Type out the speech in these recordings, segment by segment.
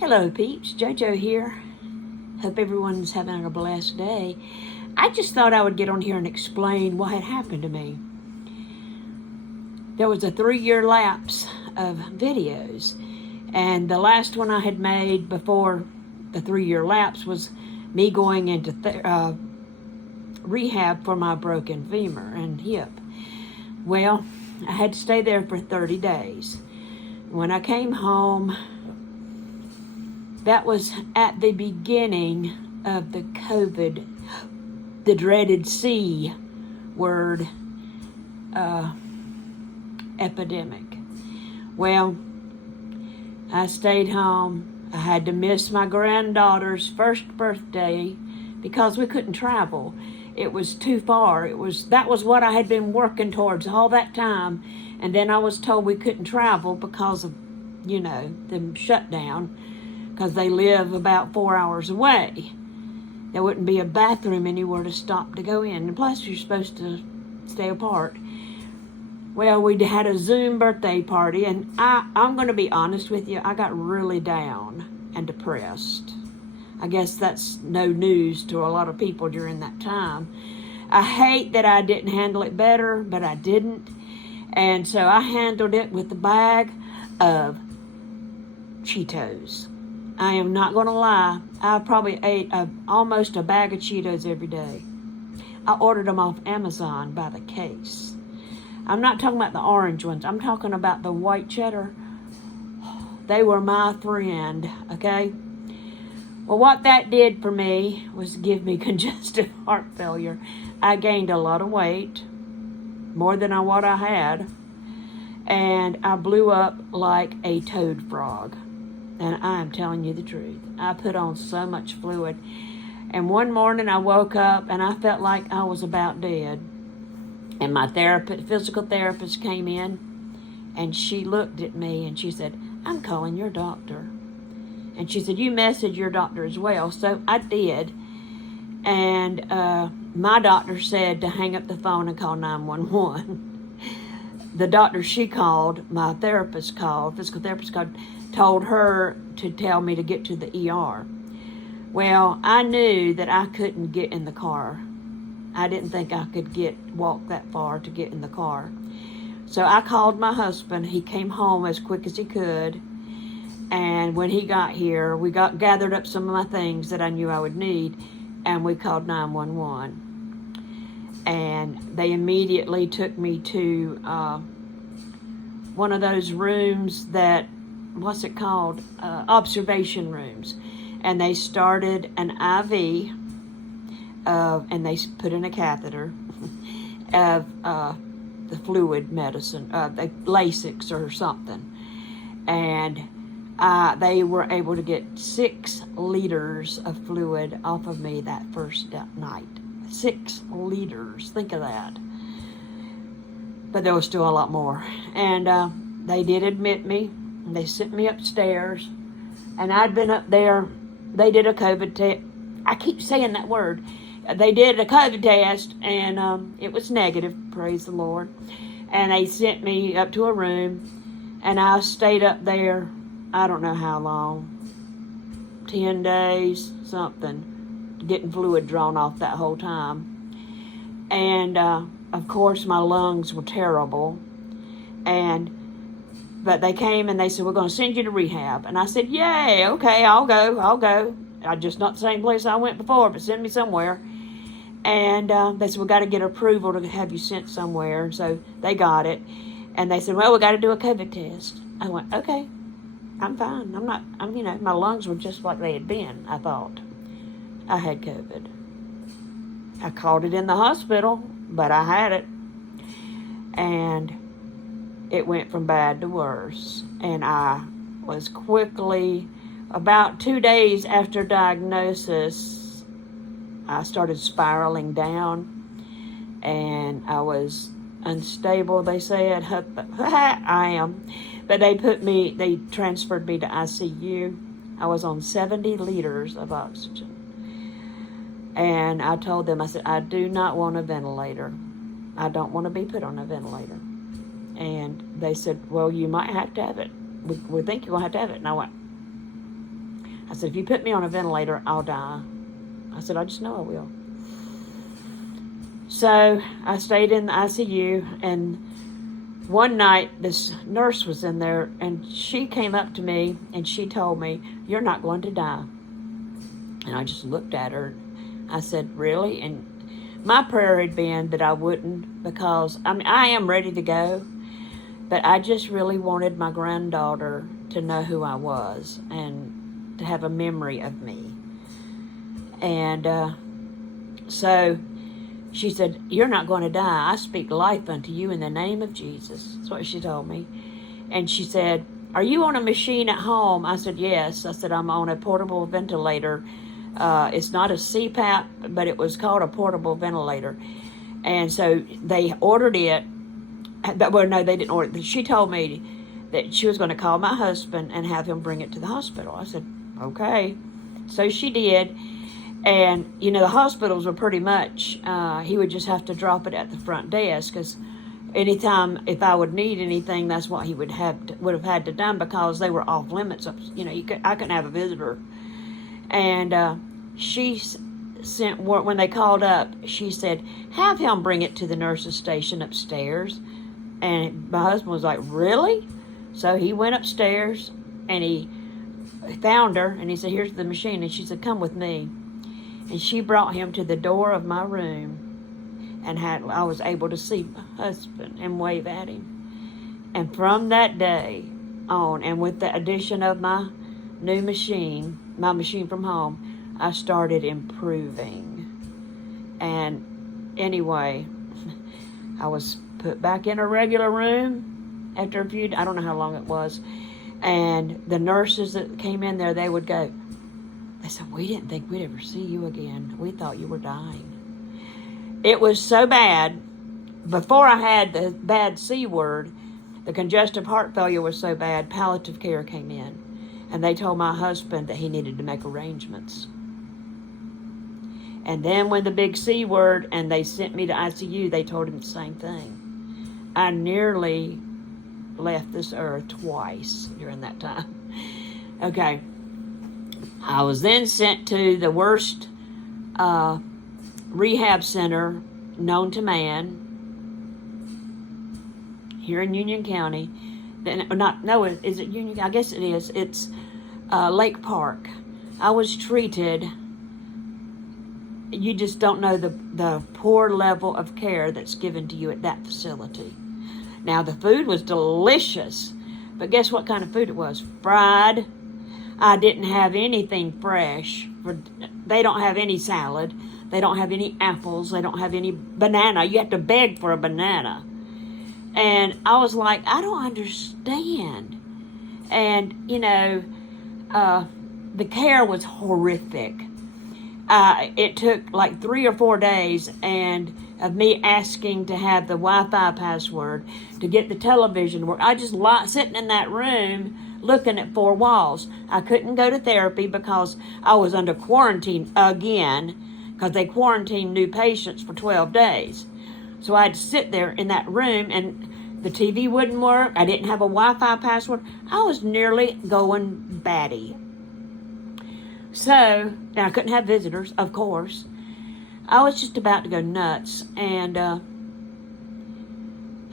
Hello peeps, JoJo here. Hope everyone's having a blessed day. I just thought I would get on here and explain what had happened to me. There was a 3-year lapse of videos, and the last one I had made before the 3-year lapse was me going into rehab for my broken femur and hip. Well, I had to stay there for 30 days. When I came home, that was at the beginning of the COVID, the dreaded C word epidemic. Well, I stayed home. I had to miss my granddaughter's first birthday because we couldn't travel. It was too far. That was what I had been working towards all that time. And then I was told we couldn't travel because of, the shutdown, because they live about 4 hours away. There wouldn't be a bathroom anywhere to stop to go in. And plus, you're supposed to stay apart. Well, we had a Zoom birthday party, and I'm going to be honest with you, I got really down and depressed. I guess that's no news to a lot of people during that time. I hate that I didn't handle it better, but I didn't. And so I handled it with a bag of Cheetos. I am not going to lie. I probably ate almost a bag of Cheetos every day. I ordered them off Amazon by the case. I'm not talking about the orange ones. I'm talking about the white cheddar. They were my friend, okay? Well, what that did for me was give me congestive heart failure. I gained a lot of weight, more than what I had, and I blew up like a toad frog. And I am telling you the truth. I put on so much fluid. And one morning I woke up and I felt like I was about dead. And my physical therapist came in and she looked at me and she said, "I'm calling your doctor." And she said, "You message your doctor as well." So I did. And my doctor said to hang up the phone and call 911. The doctor she called, my therapist called, physical therapist called, told her to tell me to get to the ER. Well, I knew that I couldn't get in the car. I didn't think I could walk that far to get in the car. So I called my husband. He came home as quick as he could. And when he got here, we gathered up some of my things that I knew I would need, and we called 911. And they immediately took me to one of those rooms that, what's it called? Observation rooms. And they started an IV and they put in a catheter of the fluid medicine, Lasix or something. And they were able to get 6 liters of fluid off of me that first night. 6 liters, think of that. But there was still a lot more. And they did admit me. They sent me upstairs, and I'd been up there. They did a COVID test. I keep saying that word. They did a COVID test, and it was negative, praise the Lord. And they sent me up to a room, and I stayed up there, I don't know how long, 10 days, something, getting fluid drawn off that whole time. And, of course, my lungs were terrible, but they came and they said, "We're going to send you to rehab." And I said, "Yay, okay, I'll go. I'm just not the same place I went before, but send me somewhere." And they said, "We got to get approval to have you sent somewhere." And so they got it. And they said, "Well, we got to do a COVID test." I went, "Okay, I'm fine. My lungs were just like they had been, I thought. I had COVID. I caught it in the hospital, but I had it. And it went from bad to worse. And I was quickly, about 2 days after diagnosis, I started spiraling down. And I was unstable, they said. I am. But they transferred me to ICU. I was on 70 liters of oxygen. And I told them, I said, "I do not want a ventilator. I don't want to be put on a ventilator." And they said, "Well, you might have to have it. We think you're going to have it." And I went, I said, if you put me on a ventilator, I'll die. I said, I just know I will. So I stayed in the ICU, and one night this nurse was in there, and she came up to me and she told me, you're not going to die. And I just looked at her. I said, really? And my prayer had been that I wouldn't, because I am ready to go, but I just really wanted my granddaughter to know who I was and to have a memory of me. And so she said, you're not going to die. I speak life unto you in the name of Jesus. That's what she told me. And she said, are you on a machine at home? I said, yes. I said, I'm on a portable ventilator. It's not a CPAP, but it was called a portable ventilator. And so they ordered it. Well, no, they didn't order it. She told me that she was going to call my husband and have him bring it to the hospital. I said, okay. So she did. And, you know, the hospitals were pretty much, he would just have to drop it at the front desk, because anytime if I would need anything, that's what he would have had to done, because they were off limits. You know, I couldn't have a visitor. And she sent, when they called up, she said, have him bring it to the nurse's station upstairs. And my husband was like, really? So he went upstairs and he found her, and he said, here's the machine. And she said, come with me. And she brought him to the door of my room, and I was able to see my husband and wave at him. And from that day on, and with the addition of my new machine, my machine from home, I started improving. And anyway, I was put back in a regular room after I don't know how long it was. And the nurses that came in there, they would go, they said, we didn't think we'd ever see you again. We thought you were dying. It was so bad. Before I had the bad C word, the congestive heart failure was so bad, palliative care came in. And they told my husband that he needed to make arrangements. And then when the big C word, and they sent me to ICU, they told him the same thing. I nearly left this earth twice during that time. Okay. I was then sent to the worst rehab center known to man here in Union County. Is it Union? I guess it is. It's Lake Park. I was treated. You just don't know the poor level of care that's given to you at that facility. Now, the food was delicious, but guess what kind of food it was? Fried. I didn't have anything fresh. They don't have any salad. They don't have any apples. They don't have any banana. You have to beg for a banana. And I was like, I don't understand. And, you know, the care was horrific. It took like 3 or 4 days and of me asking to have the Wi-Fi password to get the television work. I just sitting in that room looking at 4 walls. I couldn't go to therapy because I was under quarantine again, because they quarantined new patients for 12 days. So I had to sit there in that room, and the TV wouldn't work. I didn't have a Wi-Fi password. I was nearly going batty. So, now I couldn't have visitors, of course. I was just about to go nuts. And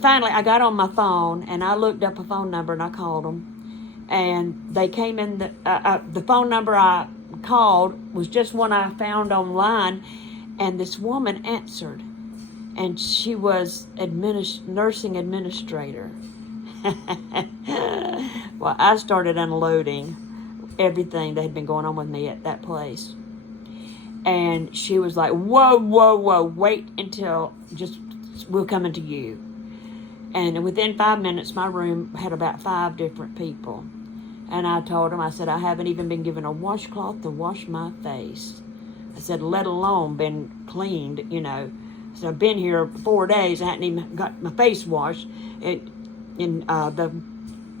finally, I got on my phone, and I looked up a phone number, and I called them. And they came in, the phone number I called was just one I found online. And this woman answered. And she was nursing administrator. Well, I started unloading everything that had been going on with me at that place. And she was like, whoa, wait until we're coming to you. And within 5 minutes, my room had about 5 different people. And I told them, I said, I haven't even been given a washcloth to wash my face. I said, let alone been cleaned, you know. So I've been here 4 days, I hadn't even got my face washed. The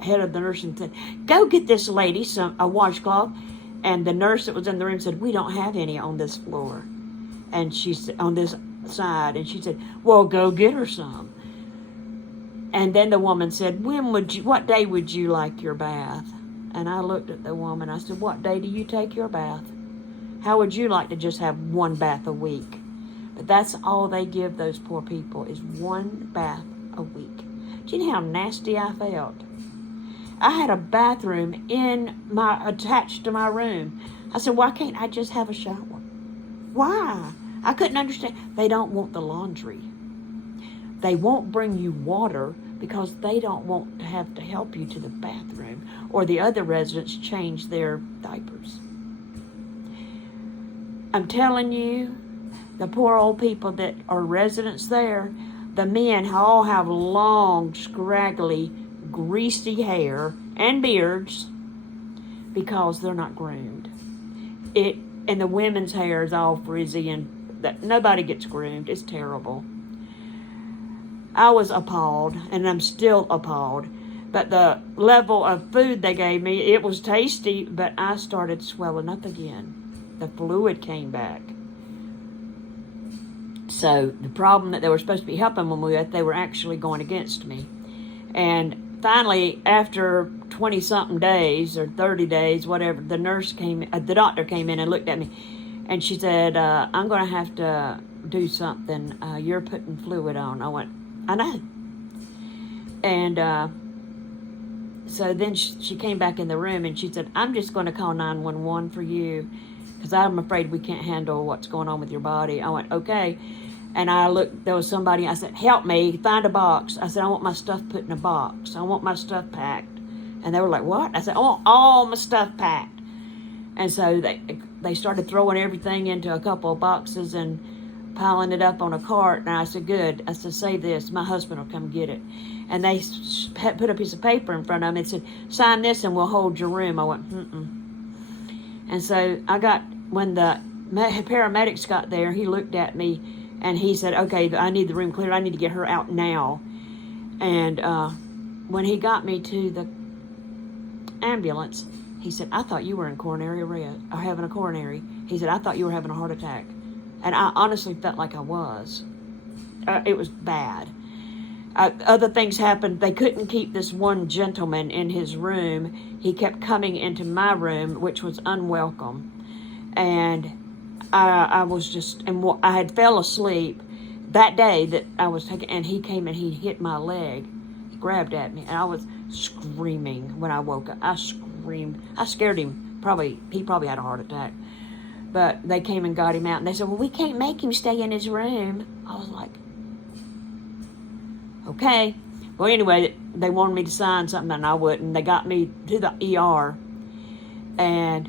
head of the nursing said, go get this lady a washcloth. And the nurse that was in the room said, we don't have any on this floor. And she said, on this side. And she said, well, go get her some. And then the woman said, what day would you like your bath? And I looked at the woman. I said, what day do you take your bath? How would you like to just have one bath a week? But that's all they give those poor people is one bath a week. Do you know how nasty I felt? I had a bathroom attached to my room. I said, why can't I just have a shower? Why? I couldn't understand. They don't want the laundry. They won't bring you water because they don't want to have to help you to the bathroom or the other residents change their diapers. I'm telling you, the poor old people that are residents there, the men all have long, scraggly, greasy hair and beards because they're not groomed. And the women's hair is all frizzy and nobody gets groomed. It's terrible. I was appalled, and I'm still appalled. But the level of food they gave me, it was tasty, but I started swelling up again. The fluid came back. So the problem that they were supposed to be helping me with, they were actually going against me. And finally, after 20-something days or 30 days, whatever, the doctor came in and looked at me, and she said, I'm going to have to do something. You're putting fluid on. I went, I know. And so then she came back in the room and she said, I'm just going to call 911 for you because I'm afraid we can't handle what's going on with your body. I went, okay. And I looked, there was somebody, I said, help me, find a box. I said, I want my stuff put in a box. I want my stuff packed. And they were like, what? I said, I want all my stuff packed. And so they started throwing everything into a couple of boxes and piling it up on a cart. And I said, good. I said, say this, my husband will come get it. And they put a piece of paper in front of me and said, sign this and we'll hold your room. I went, And so when the paramedics got there, he looked at me and he said, okay, I need the room cleared. I need to get her out now. And when he got me to the ambulance, he said, I thought you were in coronary arrest, or having a coronary. He said, I thought you were having a heart attack. And I honestly felt like I was. It was bad. Other things happened. They couldn't keep this one gentleman in his room. He kept coming into my room, which was unwelcome. And I was just, and I had fell asleep that day that I was taking, and he came and he hit my leg. He grabbed at me, and I was screaming when I woke up. I screamed. I scared him. He probably had a heart attack. But they came and got him out, and they said, well, we can't make him stay in his room. I was like, okay. Well, anyway, they wanted me to sign something, and I wouldn't. They got me to the ER, and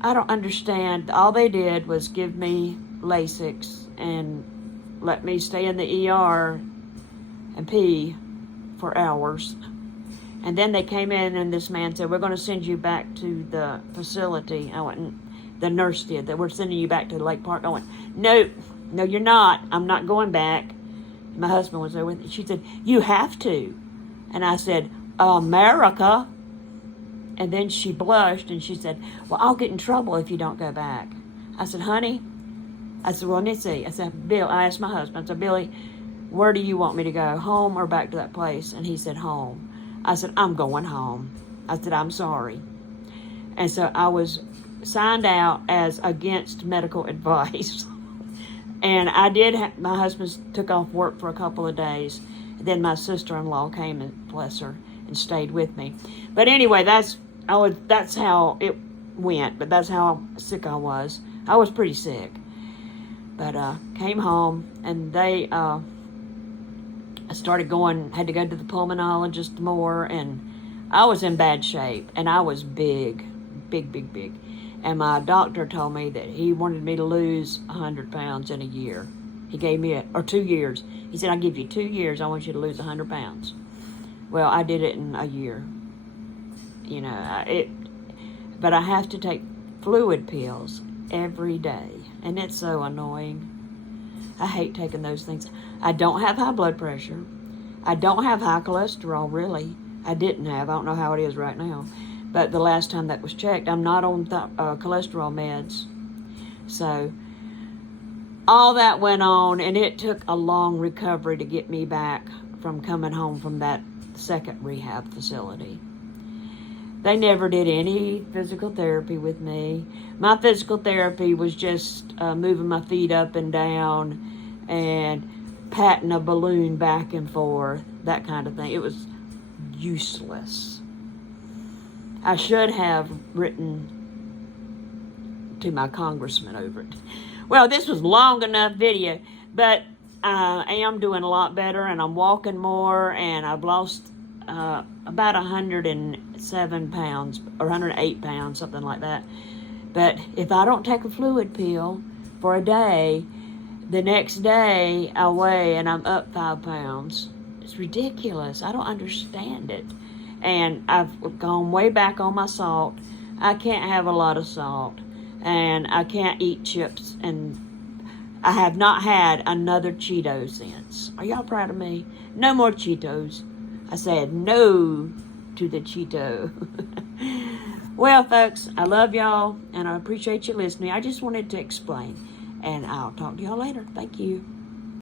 I don't understand. All they did was give me Lasix and let me stay in the ER and pee for hours. And then they came in, and this man said, we're going to send you back to the facility. I went, the nurse did, that we're sending you back to Lake Park. I went, no, you're not. I'm not going back. My husband was there with me. She said, you have to. And I said, America. And then she blushed and she said, well, I'll get in trouble if you don't go back. I said, honey, well, let me see. I said, Bill, I asked my husband, I said, Billy, where do you want me to go, home or back to that place? And he said, home. I said, I'm going home. I said, I'm sorry. And so I was signed out as against medical advice. And I did, my husband took off work for a couple of days. Then my sister-in-law came, and bless her, and stayed with me. But anyway, that's how it went. But that's how sick I was. I was pretty sick. But came home, and they, I started had to go to the pulmonologist more, and I was in bad shape. And I was big. And my doctor told me that he wanted me to lose 100 pounds in a year. He gave me, or 2 years. He said, I'll give you 2 years. I want you to lose 100 pounds. Well, I did it in a year. You know, but I have to take fluid pills every day. And it's so annoying. I hate taking those things. I don't have high blood pressure. I don't have high cholesterol, really. I didn't have. I don't know how it is right now. But the last time that was checked, I'm not on cholesterol meds. So all that went on, and it took a long recovery to get me back from coming home from that second rehab facility. They never did any physical therapy with me. My physical therapy was just moving my feet up and down and patting a balloon back and forth, that kind of thing. It was useless. I should have written to my congressman over it. Well, this was long enough video, but I am doing a lot better, and I'm walking more, and I've lost about 107 pounds or 108 pounds, something like that. But if I don't take a fluid pill for a day, the next day I weigh and I'm up 5 pounds. It's ridiculous. I don't understand it. And I've gone way back on my salt. I can't have a lot of salt, and I can't eat chips, and I have not had another Cheeto since. Are y'all proud of me? No more Cheetos. I said no to the Cheeto. Well, folks, I love y'all, and I appreciate you listening. I just wanted to explain, and I'll talk to y'all later. Thank you.